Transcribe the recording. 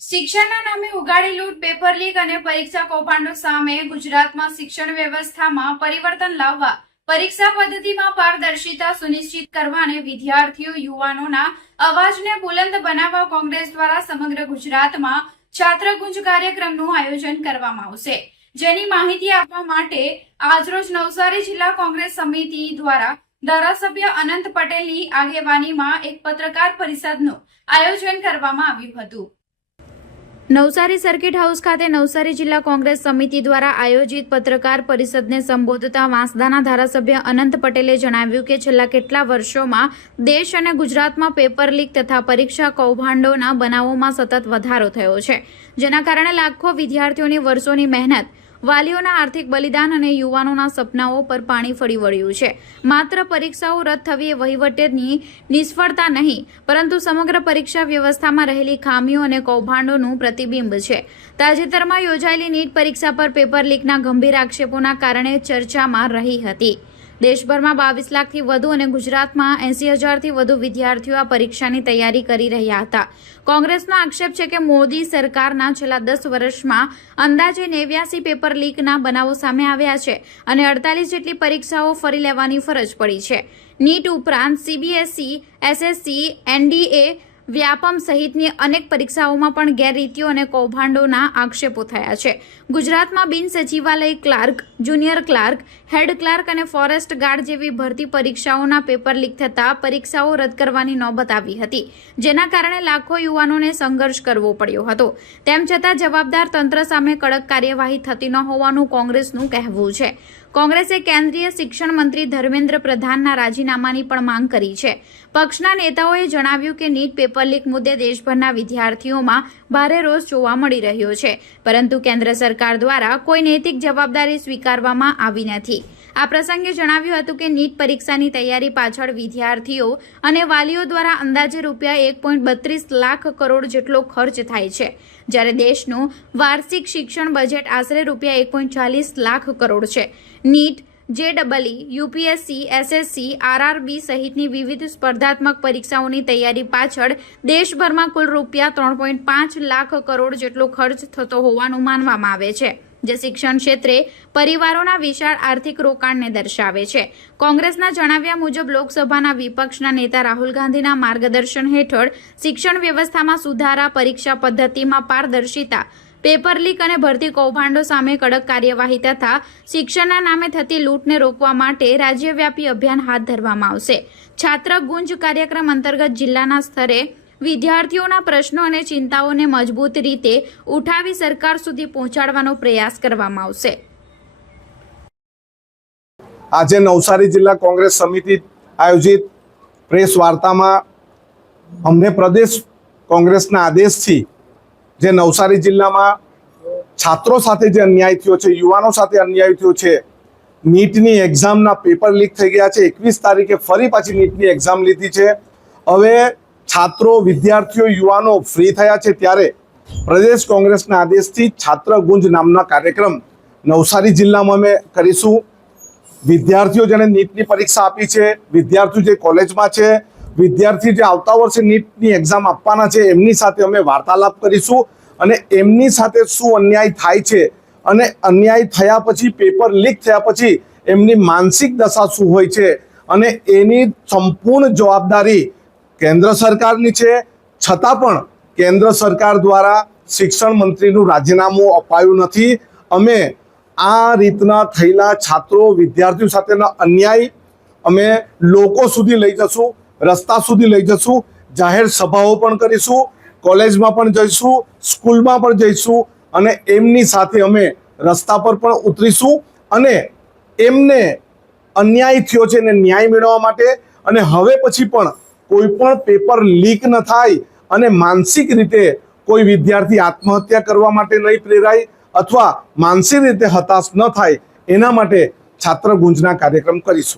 શિક્ષણના નામે ઉગાડી લૂંટ, પેપર લીક અને પરીક્ષા કૌભાંડો સામે ગુજરાતમાં શિક્ષણ વ્યવસ્થામાં પરિવર્તન લાવવા, પરીક્ષા પદ્ધતિમાં પારદર્શિતા સુનિશ્ચિત કરવા અને વિદ્યાર્થીઓ યુવાનોના અવાજને બુલંદ બનાવવા કોંગ્રેસ દ્વારા સમગ્ર ગુજરાતમાં છાત્રગુંજ કાર્યક્રમનું આયોજન કરવામાં આવશે, જેની માહિતી આપવા માટે આજરોજ નવસારી જિલ્લા કોંગ્રેસ સમિતિ દ્વારા ધારાસભ્ય અનંત પટેલની આગેવાનીમાં એક પત્રકાર પરિષદનું આયોજન કરવામાં આવ્યું હતું। નવસારી સર્કિટ હાઉસ ખાતે નવસારી જિલ્લા કોંગ્રેસ સમિતિ દ્વારા આયોજિત પત્રકાર પરિષદને સંબોધતા વાંસદાના ધારાસભ્ય અનંત પટેલે જણાવ્યું કે છેલ્લા કેટલા વર્ષોમાં દેશ અને ગુજરાતમાં પેપર લીક તથા પરીક્ષા કૌભાંડોના બનાવોમાં સતત વધારો થયો છે, જેના કારણે લાખો વિદ્યાર્થીઓની વર્ષોની મહેનત, વાલીઓના આર્થિક બલિદાન અને યુવાનોના સપનાઓ પર પાણી ફરી વળ્યું છે। માત્ર પરીક્ષાઓ રદ થવી એ વહીવટની નિષ્ફળતા નહીં, પરંતુ સમગ્ર પરીક્ષા વ્યવસ્થામાં રહેલી ખામીઓ અને કૌભાંડોનું પ્રતિબિંબ છે। તાજેતરમાં યોજાયેલી નીટ પરીક્ષા પર પેપર લીકના ગંભીર આક્ષેપોના કારણે ચર્ચામાં રહી હતી। દેશભરમાં 22 લાખથી વધુ અને ગુજરાતમાં 80,000થી વધુ વિદ્યાર્થીઓ આ પરીક્ષાની તૈયારી કરી રહ્યા હતા। કોંગ્રેસનો આક્ષેપ છે કે મોદી સરકારના છેલ્લા 10 વર્ષમાં અંદાજે 89 પેપર લીકના બનાવો સામે આવ્યા છે અને 48 જેટલી પરીક્ષાઓ ફરી લેવાની ફરજ પડી છે। નીટ ઉપરાંત CBSE, SSC, NDA, વ્યાપમ સહિતની અનેક પરીક્ષાઓમાં પણ ગેરરીતિઓ અને કૌભાંડોના આક્ષેપો થયા છે। ગુજરાતમાં બિન સચિવાલય clerk, junior clerk, head clerk અને ફોરેસ્ટ ગાર્ડ જેવી ભરતી પરીક્ષાઓના પેપર લીક થતા પરીક્ષાઓ રદ કરવાની નોબત આવી હતી, જેના કારણે લાખો યુવાનોને સંઘર્ષ કરવો પડ્યો હતો। તેમ છતાં જવાબદાર તંત્ર સામે કડક કાર્યવાહી થતી ન હોવાનું કોંગ્રેસનું કહેવું છે। કોંગ્રેસે કેન્દ્રીય શિક્ષણ મંત્રી ધર્મેન્દ્ર પ્રધાનના રાજીનામાની પણ માંગ કરી છે। પક્ષના નેતાઓએ જણાવ્યું કે નીટ પેપર લીક મુદ્દે દેશભરના વિદ્યાર્થીઓમાં ભારે રોષ જોવા મળી રહ્યો છે, પરંતુ કેન્દ્ર સરકાર દ્વારા કોઈ નૈતિક જવાબદારી સ્વીકારવામાં આવી નથી। આ પ્રસંગે જણાવ્યું હતું કે નીટ પરીક્ષાની તૈયારી પાછળ વિદ્યાર્થીઓ અને વાલીઓ દ્વારા અંદાજે રૂપિયા 1.32 લાખ કરોડ જેટલો ખર્ચ થાય છે, જ્યારે દેશનું વાર્ષિક શિક્ષણ બજેટ આશરે રૂપિયા 1.40 લાખ કરોડ છે। NEET, JEE, UPSC, SSC, RRB સહિતની વિવિધ સ્પર્ધાત્મક પરીક્ષાઓની તૈયારી પાછળ દેશભરમાં કુલ રૂપિયા 3.5 લાખ કરોડ જેટલો ખર્ચ થતો હોવાનું માનવામાં આવે છે, જે શિક્ષણ ક્ષેત્રે પરિવારોના વિશાળ આર્થિક રોકાણને દર્શાવે છે। કોંગ્રેસના જણાવ્યા મુજબ લોકસભાના વિપક્ષના નેતા રાહુલ ગાંધીના માર્ગદર્શન હેઠળ શિક્ષણ વ્યવસ્થામાં સુધારા, પરીક્ષા પદ્ધતિમાં પારદર્શિતા, પેપર લીક અને ભરતી કૌભાંડો સામે કડક કાર્યવાહી તથા શિક્ષણના નામે થતી લૂંટને રોકવા માટે રાજ્યવ્યાપી અભિયાન હાથ ધરવામાં આવશે। છાત્ર ગુંજ કાર્યક્રમ અંતર્ગત જિલ્લાના સ્તરે વિદ્યાર્થીઓના પ્રશ્નો અને ચિંતાઓને મજબૂત રીતે ઉઠાવી સરકાર સુધી પહોંચાડવાનો પ્રયાસ કરવામાં આવશે। આજે નવસારી જિલ્લા કોંગ્રેસ સમિતિ આયોજિત પ્રેસ વાર્તામાં અમને પ્રદેશ કોંગ્રેસના આદેશથી જે નવસારી જિલ્લામાં છાત્રો સાથે જે અન્યાય થયો છે, યુવાનો સાથે અન્યાય થયો છે, નીટની એક્ઝામના પેપર લીક થઈ ગયા છે। 21 તારીખે ફરી પાછી નીટની એક્ઝામ લીધી છે। હવે છાત્રો, વિદ્યાર્થીઓ, યુવાનો ફ્રી થયા છે, ત્યારે પ્રદેશ કોંગ્રેસના આદેશથી છાત્રગુંજ નામના કાર્યક્રમ નવસારી જિલ્લામાં અમે કરીશું। વિદ્યાર્થીઓ જેણે નીટની પરીક્ષા આપી છે, વિદ્યાર્થીઓ જે કોલેજમાં છે, વિદ્યાર્થી જે આવતા વર્ષે નીટની એક્ઝામ આપવાના છે, એમની સાથે અમે વાર્તાલાપ કરીશું અને એમની સાથે શું અન્યાય થાય છે અને અન્યાય થયા પછી, પેપર લીક થયા પછી એમની માનસિક દશા શું હોય છે અને એની સંપૂર્ણ જવાબદારી કેન્દ્ર સરકારની છે, છતાં પણ કેન્દ્ર સરકાર દ્વારા શિક્ષણ મંત્રીનું રાજીનામું અપાયું નથી। અમે આ રીતના થયેલા છાત્રો, વિદ્યાર્થીઓ સાથેના અન્યાય અમે લોકો સુધી લઈ જશું, રસ્તા સુધી લઈ જશું, જાહેર સભાઓ પણ કરીશું, કોલેજમાં પણ જઈશું, સ્કૂલમાં પણ જઈશું અને એમની સાથે અમે રસ્તા પર પણ ઉતરીશું અને એમને અન્યાય થયો છે એને ન્યાય મેળવવા માટે અને હવે પછી પણ કોઈ પણ પેપર લીક ન થાય અને માનસિક રીતે કોઈ વિદ્યાર્થી આત્મહત્યા કરવા માટે નહીં પ્રેરાય અથવા માનસિક રીતે હતાશ ન થાય, એના માટે છાત્રગુંજના કાર્યક્રમ કરીશું।